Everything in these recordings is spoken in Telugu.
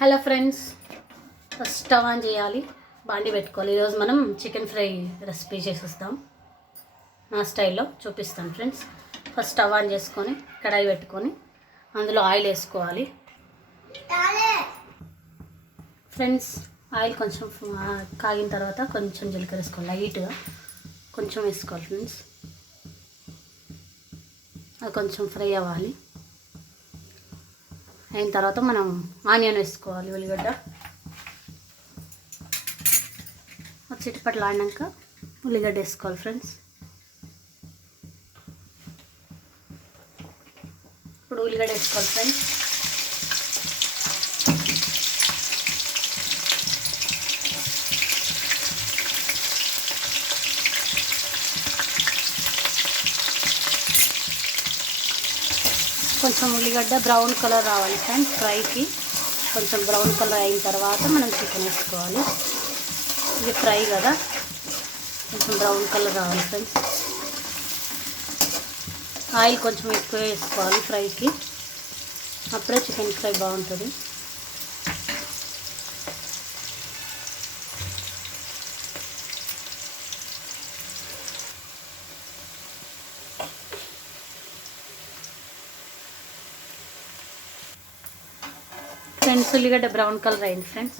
Hello friends, first stove on చేయాలి, బాండి పెట్టుకోవాలి. ఈరోజు మనం చికెన్ ఫ్రై రెసిపీ చేసేస్తాం. నా స్టైల్లో చూపిస్తాను ఫ్రెండ్స్. ఫస్ట్ స్టవ్ ఆన్ చేసుకొని కడాయి పెట్టుకొని అందులో ఆయిల్ వేసుకోవాలి ఫ్రెండ్స్. ఆయిల్ కొంచెం కాగిన తర్వాత కొంచెం జీలకర్ర వేసుకోవాలి, లైట్గా కొంచెం వేసుకోవాలి ఫ్రెండ్స్. అది కొంచెం ఫ్రై అవ్వాలి. అయిన తర్వాత మనం ఆనియన్ వేసుకోవాలి, ఉల్లిగడ్డ. చిటిపట్లు ఆడినాక ఉల్లిగడ్డ వేసుకోవాలి ఫ్రెండ్స్. ఇప్పుడు ఉల్లిగడ్డ వేసుకోవాలి ఫ్రెండ్స్. కొంచెం ఉల్లిగడ్డ బ్రౌన్ కలర్ రావాలి ఫ్రెండ్స్ ఫ్రైకి. కొంచెం బ్రౌన్ కలర్ అయిన తర్వాత మనం చికెన్ వేసుకోవాలి. ఇది ఫ్రై కదా, కొంచెం బ్రౌన్ కలర్ రావాలి ఫ్రెండ్స్. ఆయిల్ కొంచెం ఎక్కువ వేసుకోవాలి ఫ్రైకి, అప్పుడే చికెన్ ఫ్రై బాగుంటుంది. ఫ్రెండ్స్ ఉల్లిగడ్డ బ్రౌన్ కలర్ అయింది ఫ్రెండ్స్.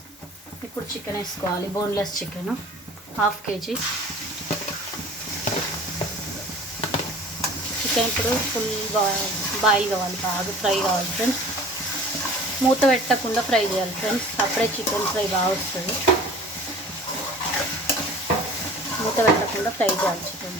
ఇప్పుడు చికెన్ వేసుకోవాలి, బోన్లెస్ చికెన్ 1/2 kg చికెన్. ఇప్పుడు ఫుల్ బాయిల్ కావాలి, బాగా ఫ్రై కావాలి ఫ్రెండ్స్. మూత పెట్టకుండా ఫ్రై చేయాలి ఫ్రెండ్స్, అప్పుడే చికెన్ ఫ్రై బాగా వస్తుంది. మూత పెట్టకుండా ఫ్రై చేయాలి చికెన్.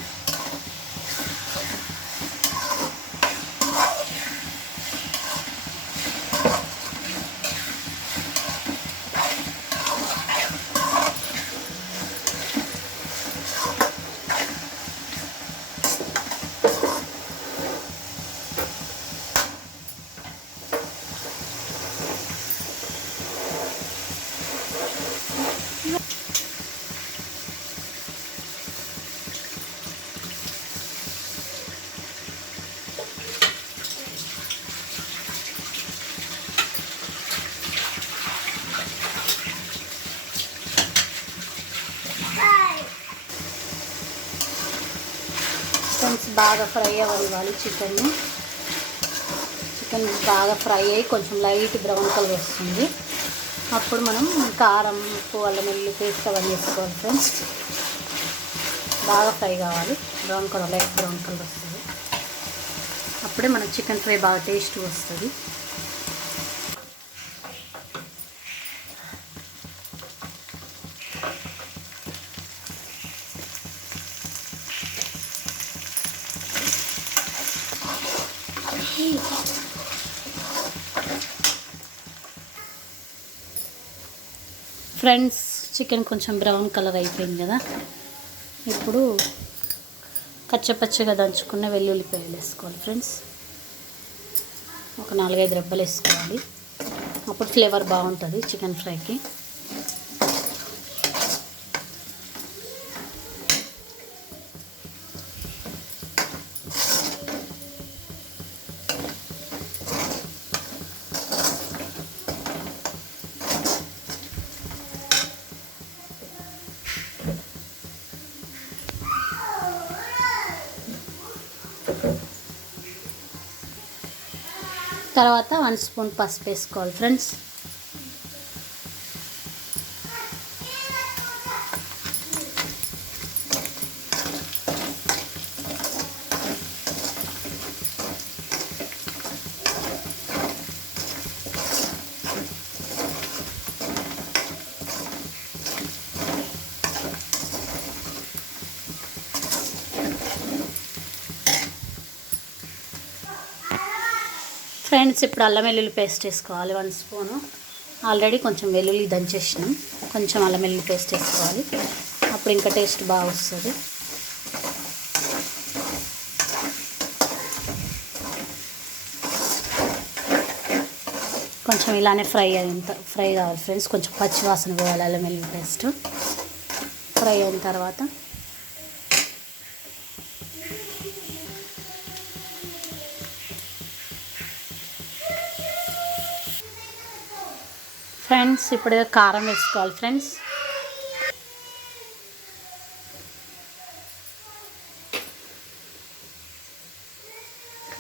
ఫ్రెండ్స్ బాగా ఫ్రై అవ్వాలి చికెన్. చికెన్ బాగా ఫ్రై అయ్యి కొంచెం లైట్ బ్రౌన్ కలర్ వస్తుంది. అప్పుడు మనం కారం, ఉప్పు, అల్లం వెల్లుల్లి పేస్ట్ అవన్నీ వేసుకోవాలి ఫ్రెండ్స్. బాగా ఫ్రై కావాలి, brown colour, light brown colour వస్తుంది. అప్పుడే మనకు చికెన్ ఫ్రై బాగా టేస్ట్ వస్తుంది. ఫ్రెండ్స్ చికెన్ కొంచెం బ్రౌన్ కలర్ అయిపోయింది కదా, ఇప్పుడు కచ్చపచ్చగా దంచుకున్న వెల్లుల్లిపాయలు వేసుకోవాలి ఫ్రెండ్స్. ఒక 4-5 రెబ్బలు వేసుకోవాలి, అప్పుడు ఫ్లేవర్ బాగుంటుంది చికెన్ ఫ్రైకి. తర్వాత 1 స్పూన్ పసుపు వేసుకోవాలి ఫ్రెండ్స్. ఫ్రెండ్స్ ఇప్పుడు అల్లం వెల్లుల్లి పేస్ట్ వేసుకోవాలి 1 స్పూను. ఆల్రెడీ కొంచెం వెల్లుల్లి దంచేసినాం, కొంచెం అల్లం వెల్లుల్లి పేస్ట్ వేసుకోవాలి, అప్పుడు ఇంకా టేస్ట్ బాగా వస్తుంది. కొంచెం ఇలానే ఫ్రై కావాలి ఫ్రెండ్స్. కొంచెం పచ్చి వాసన పోవాలి అల్లం వెల్లుల్లి పేస్ట్. ఫ్రై అయిన తర్వాత ఫ్రెండ్స్ ఇప్పుడు కారం వేసుకోవాలి ఫ్రెండ్స్.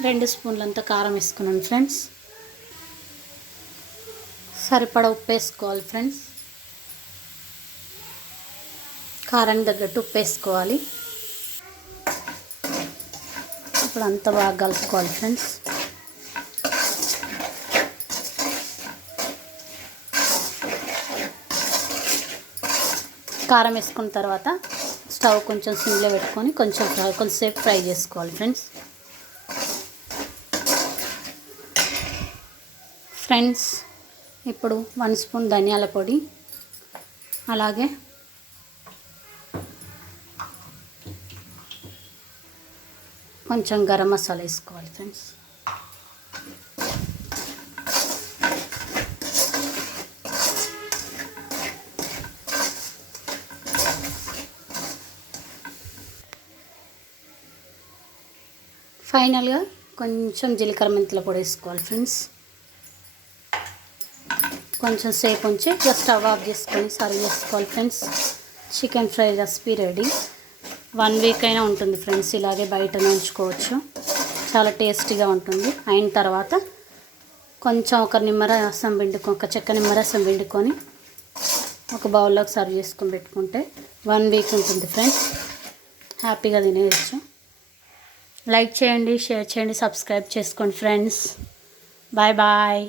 రెండు స్పూన్లంత కారం వేసుకున్నాను ఫ్రెండ్స్. సరిపడా ఉప్పు వేసుకోవాలి ఫ్రెండ్స్. కారానికి తగ్గట్టు ఉప్పు వేసుకోవాలి. ఇప్పుడు అంతా బాగా కలుపుకోవాలి ఫ్రెండ్స్. కారం వేసుకున్న తర్వాత స్టవ్ కొంచెం సిమ్లో పెట్టుకొని కొంచెంసేపు ఫ్రై చేసుకోవాలి ఫ్రెండ్స్. ఇప్పుడు 1 స్పూన్ ధనియాల పొడి, అలాగే కొంచెం గరం మసాలా వేసుకోవాలి ఫ్రెండ్స్. ఫైనల్గా కొంచెం జీలకర్ర మెంతుల పొడి వేసుకోవాలి ఫ్రెండ్స్. కొంచెం సేపు ఉంచి స్టవ్ ఆఫ్ చేసుకొని సర్వ్ చేసుకోవాలి friends. Chicken fry recipe ready. 1 week అయినా ఉంటుంది ఫ్రెండ్స్. ఇలాగే బయట ఉంచుకోవచ్చు, చాలా టేస్టీగా ఉంటుంది. అయిన తర్వాత కొంచెం ఒక చెక్క నిమ్మరసం పిండుకొని ఒక బౌల్లోకి సర్వ్ చేసుకొని పెట్టుకుంటే 1 వీక్ ఉంటుంది ఫ్రెండ్స్. హ్యాపీగా తినేయచ్చు. లైక్ చేయండి, షేర్ చేయండి, సబ్స్క్రైబ్ చేసుకోండి ఫ్రెండ్స్. Bye bye.